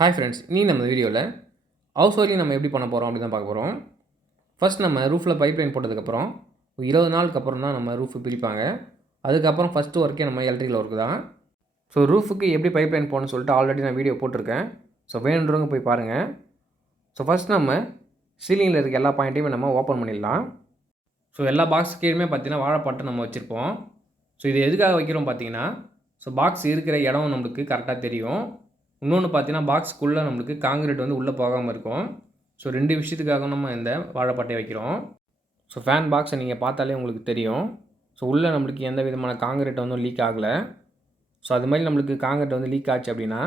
Hi friends, நம்ம வீடியோவில் house wiring நம்ம எப்படி பண்ண போகிறோம் அப்படி தான் பார்க்க போகிறோம். ஃபர்ஸ்ட் நம்ம ரூஃபில் பைப் லைன் போட்டதுக்கப்புறம் 20 நாளுக்கு அப்புறம் தான் நம்ம ரூஃபு பிரிப்பாங்க. அதுக்கப்புறம் ஃபஸ்ட்டு ஒர்க்கே நம்ம எலக்ட்ரிக்கல் ஒர்க்கு தான். ஸோ ரூஃபுக்கு எப்படி பைப் லைன் போடணும்னு சொல்லிட்டு ஆல்ரெடி நான் வீடியோ போட்டிருக்கேன். ஸோ வேணுன்றவங்க போய் பாருங்கள். ஸோ ஃபஸ்ட் நம்ம சீலிங்கில் இருக்க எல்லா பாயிண்ட்டையுமே நம்ம ஓப்பன் பண்ணிடலாம். ஸோ எல்லா பாக்ஸ் கீழே பார்த்தீங்கன்னா வாழைப்பட்டை நம்ம வச்சுருப்போம். ஸோ இது எதுக்காக வைக்கிறோம் பார்த்தீங்கன்னா, ஸோ பாக்ஸ் இருக்கிற இடம் நம்மளுக்கு கரெக்டாக தெரியும். இன்னொன்று பார்த்தீங்கன்னா, பாக்ஸ்க்குள்ளே நம்மளுக்கு காங்கிரீட் வந்து உள்ளே போகாமல் இருக்கும். ஸோ 2 விஷயத்துக்காக நம்ம இந்த வாழைப்பட்டையை வைக்கிறோம். ஸோ ஃபேன் பாக்ஸை நீங்கள் பார்த்தாலே உங்களுக்கு தெரியும். ஸோ உள்ளே நம்மளுக்கு எந்த விதமான காங்கிரீட் வந்து லீக் ஆகலை. ஸோ அது மாதிரி நம்மளுக்கு காங்கிரீட் வந்து லீக் ஆச்சு அப்படின்னா,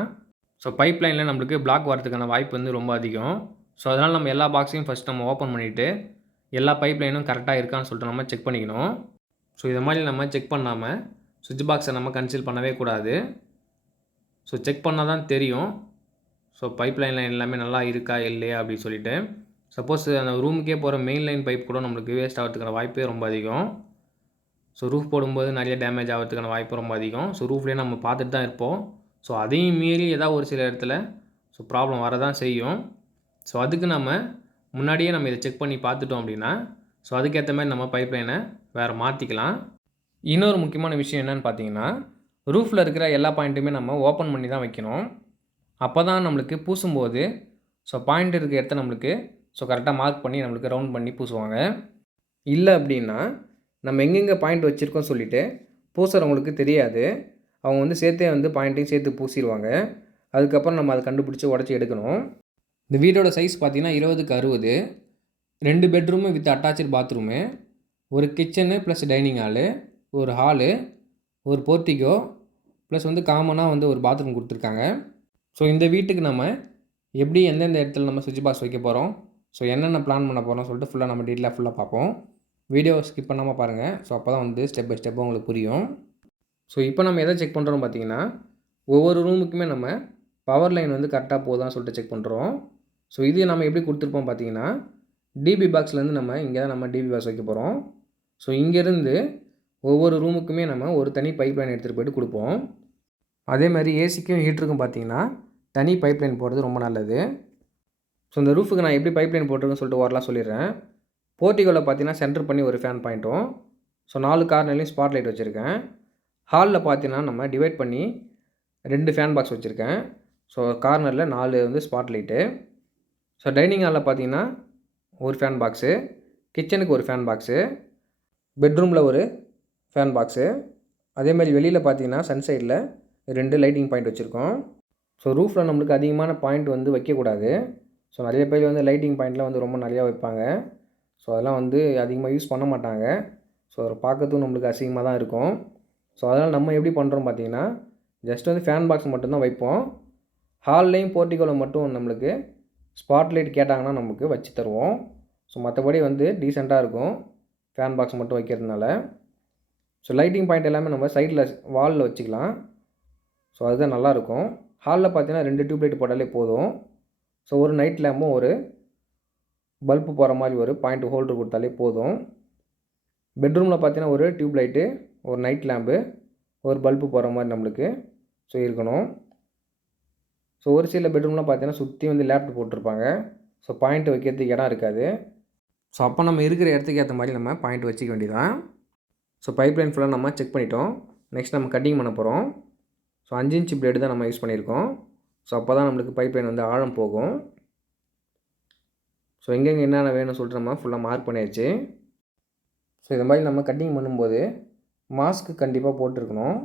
ஸோ பைப் லைனில் நம்மளுக்கு பிளாக் வரதுக்கான வாய்ப்பு வந்து ரொம்ப அதிகம். ஸோ அதனால் நம்ம எல்லா பாக்ஸையும் ஃபஸ்ட் நம்ம ஓப்பன் பண்ணிவிட்டு எல்லா பைப் லைனும் கரெக்டாக இருக்கான்னு சொல்லிட்டு நம்ம செக் பண்ணிக்கணும். ஸோ இதை மாதிரி நம்ம செக் பண்ணாமல் சுவிட்ச் பாக்ஸை நம்ம கன்சீல் பண்ணவே கூடாது. ஸோ செக் பண்ணால் தான் தெரியும். ஸோ பைப் லைனில் எல்லாமே நல்லா இருக்கா இல்லையா அப்படின்னு சொல்லிட்டு. சப்போஸ் அந்த ரூமுக்கே போகிற மெயின் லைன் பைப் கூட நம்மளுக்கு வேஸ்ட் ஆகிறதுக்கான வாய்ப்பே ரொம்ப அதிகம். ஸோ ரூஃப் போடும்போது நிறைய டேமேஜ் ஆகிறதுக்கான வாய்ப்பு ரொம்ப அதிகம். ஸோ ரூஃப்லேயே நம்ம பார்த்துட்டு தான் இருப்போம். ஸோ அதையும் மீறி ஏதாவது ஒரு சில இடத்துல ஸோ ப்ராப்ளம் வரதான் செய்யும். ஸோ அதுக்கு நம்ம முன்னாடியே நம்ம இதை செக் பண்ணி பார்த்துட்டோம் அப்படின்னா, ஸோ அதுக்கேற்ற மாதிரி நம்ம பைப் லைனை வேறு மாற்றிக்கலாம். இன்னொரு முக்கியமான விஷயம் என்னென்னு பார்த்தீங்கன்னா, ரூஃபில் இருக்கிற எல்லா பாயிண்ட்டுமே நம்ம ஓப்பன் பண்ணி தான் வைக்கணும். அப்போ தான் நம்மளுக்கு பூசும்போது ஸோ பாயிண்ட் இருக்கிற இடத்த நம்மளுக்கு ஸோ கரெக்டாக மார்க் பண்ணி நம்மளுக்கு ரவுண்ட் பண்ணி பூசுவாங்க. இல்லை அப்படின்னா நம்ம எங்கெங்கே பாயிண்ட் வச்சுருக்கோம் சொல்லிவிட்டு பூசுகிறவங்களுக்கு தெரியாது. அவங்க வந்து சேர்த்தே வந்து பாயிண்ட்டையும் சேர்த்து பூசிடுவாங்க. அதுக்கப்புறம் நம்ம அதை கண்டுபிடிச்சி உடச்சி எடுக்கணும். இந்த வீடோட சைஸ் பார்த்திங்கன்னா 20க்கு 60. 2 பெட்ரூமு வித் அட்டாச்சு பாத்ரூமு, ஒரு கிச்சனு ப்ளஸ் டைனிங் ஹாலு, ஒரு ஹாலு, ஒரு போர்ட்டிகோ ப்ளஸ் வந்து காமனாக வந்து ஒரு பாத்ரூம் கொடுத்துருக்காங்க. ஸோ இந்த வீட்டுக்கு நம்ம எப்படி எந்தெந்த இடத்துல நம்ம சுவிட்ச் பாக்ஸ் வைக்க போகிறோம், ஸோ என்னென்ன பிளான் பண்ண போகிறோம் சொல்லிட்டு ஃபுல்லாக நம்ம டீட்டெயிலாக ஃபுல்லாக பார்ப்போம். வீடியோவை ஸ்கிப் பண்ணாமல் பாருங்கள். ஸோ அப்போ தான் வந்து ஸ்டெப் பை ஸ்டெப்பாக உங்களுக்கு புரியும். ஸோ இப்போ நம்ம எதை செக் பண்ணுறோம் பார்த்தீங்கன்னா, ஒவ்வொரு ரூமுக்குமே நம்ம பவர் லைன் வந்து கரெக்டாக போதான்னு சொல்லிட்டு செக் பண்ணுறோம். ஸோ இது நம்ம எப்படி கொடுத்துருப்போம் பார்த்தீங்கன்னா, டிபி பாக்ஸ்லேருந்து நம்ம இங்கே தான் நம்ம டிபி பாக்ஸ் வைக்க போகிறோம். ஸோ இங்கேருந்து ஒவ்வொரு ரூமுக்குமே நம்ம ஒரு தனி பைப் லைன் எடுத்துகிட்டு போய்ட்டு கொடுப்போம். அதே மாதிரி ஏசிக்கும் ஹீட்டருக்கும் பார்த்தீங்கன்னா தனி பைப் லைன் போடுறது ரொம்ப நல்லது. ஸோ இந்த ரூஃபுக்கு நான் எப்படி பைப் லைன் போட்டிருக்கேன்னு சொல்லிட்டு ஓரலாக சொல்லிடுறேன். போர்ட்டிகோவில் பார்த்தீங்கன்னா சென்டர் பண்ணி ஒரு ஃபேன் பாயிண்ட்டும், ஸோ 4 கார்னர்லையும் ஸ்பாட் லைட் வச்சுருக்கேன். ஹாலில் பார்த்தீங்கன்னா நம்ம டிவைட் பண்ணி 2 ஃபேன் பாக்ஸ் வச்சுருக்கேன். ஸோ கார்னரில் 4 வந்து ஸ்பாட் லைட்டு. ஸோ டைனிங் ஹாலில் பார்த்தீங்கன்னா ஒரு ஃபேன் பாக்ஸு, கிச்சனுக்கு ஒரு ஃபேன் பாக்ஸு, பெட்ரூமில் ஒரு ஃபேன் பாக்ஸு, அதேமாதிரி வெளியில் பார்த்தீங்கன்னா சன்சைடில் 2 லைட்டிங் பாயிண்ட் வச்சுருக்கோம். ஸோ ரூஃபில் நம்மளுக்கு அதிகமான பாயிண்ட் வந்து வைக்கக்கூடாது. ஸோ நிறைய பேர் வந்து லைட்டிங் பாயிண்ட்லாம் வந்து ரொம்ப நிறையா வைப்பாங்க. ஸோ அதெல்லாம் வந்து அதிகமாக யூஸ் பண்ண மாட்டாங்க. ஸோ அதை பார்க்கறதுக்கும் நம்மளுக்கு அசிங்கமாக தான் இருக்கும். ஸோ அதனால் நம்ம எப்படி பண்ணுறோம் பார்த்தீங்கன்னா, ஜஸ்ட் வந்து ஃபேன் பாக்ஸ் மட்டும்தான் வைப்போம். ஹால்லையும் போர்ட்டிகோவில் மட்டும் நம்மளுக்கு ஸ்பாட் லைட் கேட்டாங்கன்னா நமக்கு வச்சு தருவோம். ஸோ மற்றபடி வந்து டீசெண்டாக இருக்கும் ஃபேன் பாக்ஸ் மட்டும் வைக்கிறதுனால. ஸோ லைட்டிங் பாயிண்ட் எல்லாமே நம்ம சைடில் வாலில் வச்சுக்கலாம். ஸோ அதுதான் நல்லாயிருக்கும். ஹாலில் பார்த்தீங்கன்னா 2 டியூப் லைட் போட்டாலே போதும். ஸோ ஒரு நைட் லேம்பும் ஒரு பல்பு போகிற மாதிரி ஒரு பாயிண்ட் ஹோல்டர் கொடுத்தாலே போதும். பெட்ரூமில் பார்த்தீங்கன்னா ஒரு டியூப் லைட்டு, ஒரு நைட் லேம்பு, ஒரு பல்பு போகிற மாதிரி நம்மளுக்கு ஸோ இருக்கணும். ஸோ ஒரு சில பெட்ரூம்லாம் பார்த்தீங்கன்னா சுற்றி வந்து லேப்டாப் போட்டிருப்பாங்க. ஸோ பாயிண்ட் வைக்கிறதுக்கு இடம் இருக்காது. ஸோ அப்போ நம்ம இருக்கிற இடத்துக்கு ஏற்ற மாதிரி நம்ம பாயிண்ட் வச்சுக்க வேண்டியதான். ஸோ பைப் லைன் ஃபுல்லாக நம்ம செக் பண்ணிட்டோம். நெக்ஸ்ட் நம்ம கட்டிங் பண்ண போகிறோம். ஸோ 5 இன்ச் பிளேடு தான் நம்ம யூஸ் பண்ணியிருக்கோம். ஸோ அப்போ தான் நம்மளுக்கு பைப் லைன் வந்து ஆழம் போகும். ஸோ எங்கெங்கே என்னென்ன வேணும்னு சொல்லிட்டு நம்ம ஃபுல்லாக மார்க் பண்ணியாச்சு. ஸோ இது மாதிரி நம்ம கட்டிங் பண்ணும்போது மாஸ்க்கு கண்டிப்பாக போட்டிருக்கணும்.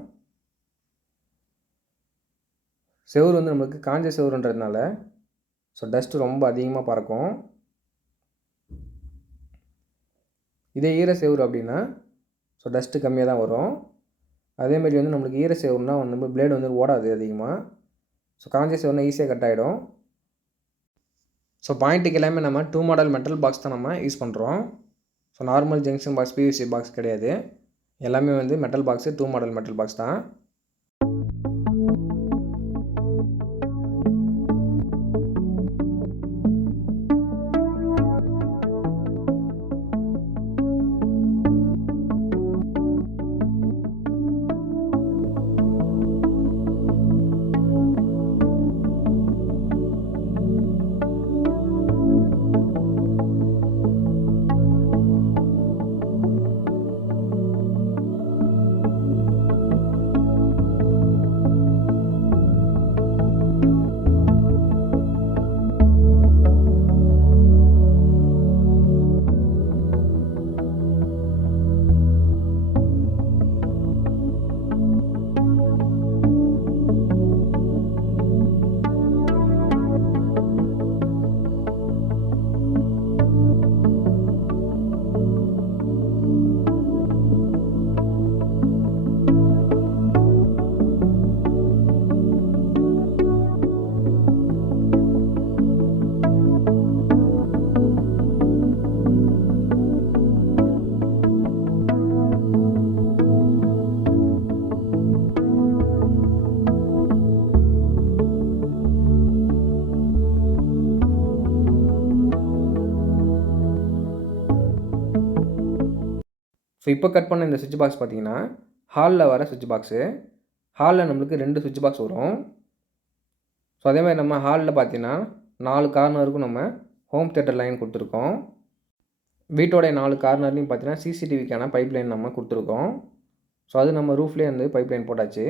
செவுரு வந்து நம்மளுக்கு காஞ்ச செவுருன்றதுனால ஸோ டஸ்ட்டு ரொம்ப அதிகமாக பறக்கும். இதே ஈர செவுரு அப்படின்னா ஸோ டஸ்ட்டு கம்மியாக தான் வரும். அதேமாரி வந்து நம்மளுக்கு ஈர செவுருனா வந்து பிளேடு வந்து ஓடாது அதிகமாக. ஸோ காஞ்ச செவுருனா ஈஸியாக கட் ஆகிடும். ஸோ பாயிண்ட்டுக்கு எல்லாமே நம்ம 2 மாடல் மெட்டல் பாக்ஸ் தான் நம்ம யூஸ் பண்ணுறோம். So normal junction box, PVC box கிடையாது. எல்லாமே வந்து metal box, 2 model metal box தான். ஸோ இப்போ கட் பண்ண இந்த சுவிட்ச் பாக்ஸ் பார்த்திங்கன்னா ஹாலில் வர சுவிட்ச் பாக்ஸு. ஹாலில் நம்மளுக்கு 2 சுவிட்ச் பாக்ஸ் வரும். ஸோ அதேமாதிரி நம்ம ஹாலில் பார்த்திங்கன்னா 4 கார்னருக்கும் நம்ம ஹோம் தியேட்டர் லைன் கொடுத்துருக்கோம். வீட்டோடைய 4 கார்னர்லையும் பார்த்திங்கன்னா சிசிடிவிக்கான பைப் லைன் நம்ம கொடுத்துருக்கோம். ஸோ அது நம்ம ரூஃப்லேயே வந்து பைப் லைன் போட்டாச்சு.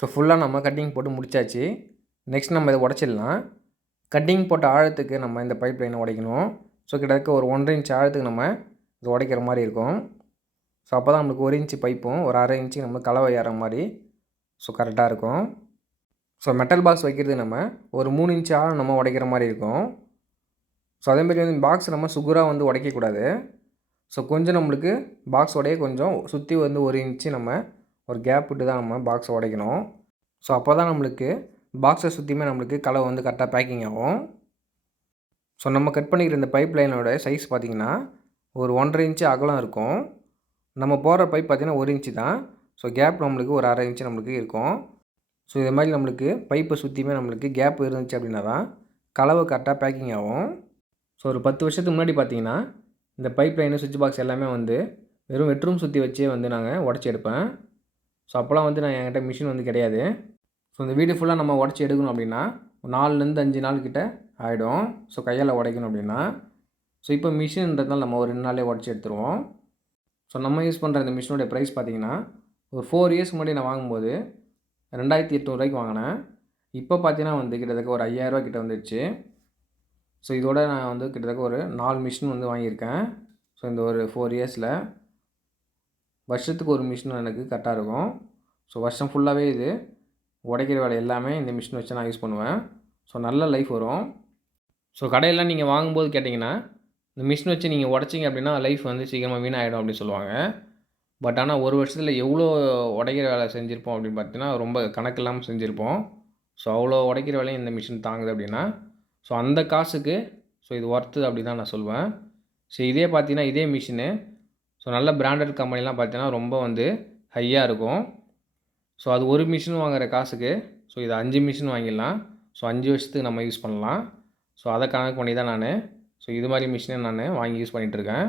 ஸோ ஃபுல்லாக நம்ம கட்டிங் போட்டு முடிச்சாச்சு. நெக்ஸ்ட் நம்ம இதை உடச்சிடலாம். கட்டிங் போட்ட ஆழத்துக்கு நம்ம இந்த பைப் லைனை உடைக்கணும். ஸோ கிட்டத்தட்ட ஒரு 1.5 இன்ச் ஆழத்துக்கு நம்ம இது உடைக்கிற மாதிரி இருக்கும். ஸோ அப்போ தான் நம்மளுக்கு 1 இன்ச்சு பைப்பும் ஒரு 1/2 இன்ச்சு நம்ம கலவை ஏற மாதிரி ஸோ கரெக்டாக இருக்கும். ஸோ மெட்டல் பாக்ஸ் வைக்கிறது நம்ம ஒரு 3 இன்ச்சு ஆழம் நம்ம உடைக்கிற மாதிரி இருக்கும். ஸோ அதேமாதிரி வந்து பாக்ஸ் நம்ம சுகுராக வந்து உடைக்கக்கூடாது. ஸோ கொஞ்சம் நம்மளுக்கு பாக்ஸோடையே கொஞ்சம் சுற்றி வந்து 1 இன்ச்சு நம்ம ஒரு கேப் விட்டு தான் நம்ம பாக்ஸை உடைக்கணும். ஸோ அப்போ தான் நம்மளுக்கு பாக்ஸை சுற்றியுமே நம்மளுக்கு கலவை வந்து கரெக்டாக பேக்கிங் ஆகும். ஸோ நம்ம கட் பண்ணிக்கிற இந்த பைப் லைனோட சைஸ் பார்த்திங்கன்னா ஒரு 1.5 இன்ச்சு அகலம் இருக்கும். நம்ம போடுற பைப் பார்த்திங்கன்னா 1 இன்ச்சு தான். ஸோ கேப் நம்மளுக்கு ஒரு 1/2 இன்ச்சு நம்மளுக்கு இருக்கும். ஸோ இது மாதிரி நம்மளுக்கு பைப்பை சுற்றியுமே நம்மளுக்கு கேப் இருந்துச்சு அப்படின்னா தான் கலவை கரெக்டாக பேக்கிங் ஆகும். ஸோ ஒரு 10 வருஷத்துக்கு முன்னாடி பார்த்திங்கன்னா இந்த பைப் லைனு சுவிட்ச் பாக்ஸ் எல்லாமே வந்து வெறும் வெட்ரூம் சுற்றி வச்சே வந்து நாங்கள் உடச்சி எடுப்பேன். ஸோ அப்போலாம் வந்து என்கிட்ட மிஷின் வந்து கிடையாது. ஸோ இந்த வீடு ஃபுல்லாக நம்ம உடச்சி எடுக்கணும் அப்படின்னா 4லேருந்து 5 நாள் கிட்ட ஆகிடும். ஸோ கையால் உடைக்கணும் அப்படின்னா. ஸோ இப்போ மிஷின்றதுனால நம்ம ஒரு 2 நாளே உடச்சி எடுத்துருவோம். ஸோ நம்ம யூஸ் பண்ணுற இந்த மிஷினோடைய ப்ரைஸ் பார்த்திங்கன்னா ஒரு 4 இயர்ஸ் முன்னாடி நான் வாங்கும்போது 2800 வாங்கினேன். இப்போ பார்த்தீங்கன்னா வந்து கிட்டத்தட்ட ஒரு 5000 கிட்ட வந்துடுச்சு. ஸோ இதோட நான் வந்து கிட்டத்தட்ட ஒரு 4 மிஷின் வந்து வாங்கியிருக்கேன். ஸோ இந்த ஒரு 4 இயர்ஸில் வருஷத்துக்கு ஒரு மிஷின் எனக்கு கரெக்டாக இருக்கும். ஸோ வருஷம் ஃபுல்லாகவே இது உடைக்கிற வேலை எல்லாமே இந்த மிஷின் வச்சு நான் யூஸ் பண்ணுவேன். ஸோ நல்ல லைஃப் வரும். ஸோ கடையெல்லாம் நீங்கள் வாங்கும்போது கேட்டிங்கன்னா இந்த மிஷின் வச்சு நீங்கள் உடச்சிங்க அப்படின்னா லைஃப் வந்து சீக்கிரமாக வீணாகிடும் அப்படின்னு சொல்லுவாங்க. பட் ஆனால் ஒரு வருஷத்தில் எவ்வளோ உடைக்கிற வேலை செஞ்சுருப்போம் அப்படின்னு பார்த்தீங்கன்னா ரொம்ப கணக்கு இல்லாமல் செஞ்சுருப்போம். ஸோ அவ்வளோ உடைக்கிற வேலையும் இந்த மிஷின் தாங்குது அப்படின்னா ஸோ அந்த காசுக்கு ஸோ ஸோ இது ஒர்த்து அப்படி தான் நான் சொல்வேன். ஸோ இதே பார்த்தீங்கன்னா இதே மிஷினு ஸோ நல்ல பிராண்டட் கம்பெனிலாம் பார்த்தீங்கன்னா ரொம்ப வந்து ஹையாக இருக்கும். ஸோ அது ஒரு மிஷின் வாங்குற காசுக்கு ஸோ இது 5 மிஷின் வாங்கிடலாம். ஸோ 5 வருஷத்துக்கு நம்ம யூஸ் பண்ணலாம். ஸோ அதை கணக்கு பண்ணி தான் நான் ஸோ இது மாதிரி மிஷினை நான் வாங்கி யூஸ் பண்ணிகிட்ருக்கேன்.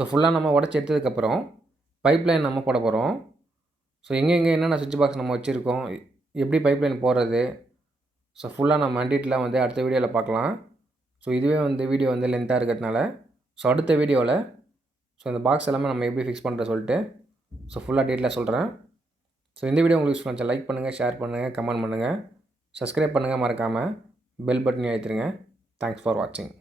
ஸோ ஃபுல்லாக நம்ம உடச்சி எடுத்ததுக்கப்புறம் பைப்லைன் நம்ம போட போகிறோம். ஸோ எங்கே என்னென்ன சுவிட்ச் பாக்ஸ் நம்ம வச்சுருக்கோம், எப்படி பைப்லைன் போடுறது, ஸோ ஃபுல்லாக நம்ம டீட்டெயிலாக வந்து அடுத்த வீடியோவில் பார்க்கலாம். ஸோ இதுவே வந்து வீடியோ வந்து லென்த்தாக இருக்கிறதுனால ஸோ அடுத்த வீடியோவில் ஸோ இந்த பாக்ஸ் எல்லாமே நம்ம எப்படி ஃபிக்ஸ் பண்ணுறது சொல்லிட்டு ஸோ ஃபுல்லாக டீட்டெயிலாக சொல்கிறேன். ஸோ இந்த வீடியோ உங்களுக்கு யூஸ்ஃபுல்லாக இருந்துச்சா லைக் பண்ணுங்கள், ஷேர் பண்ணுங்கள், கமெண்ட் பண்ணுங்கள், சப்ஸ்கிரைப் பண்ணுங்கள், மறக்காமல் பெல் பட்டனையும் அழுத்திடுங்க. தேங்க்ஸ் ஃபார் வாட்சிங்.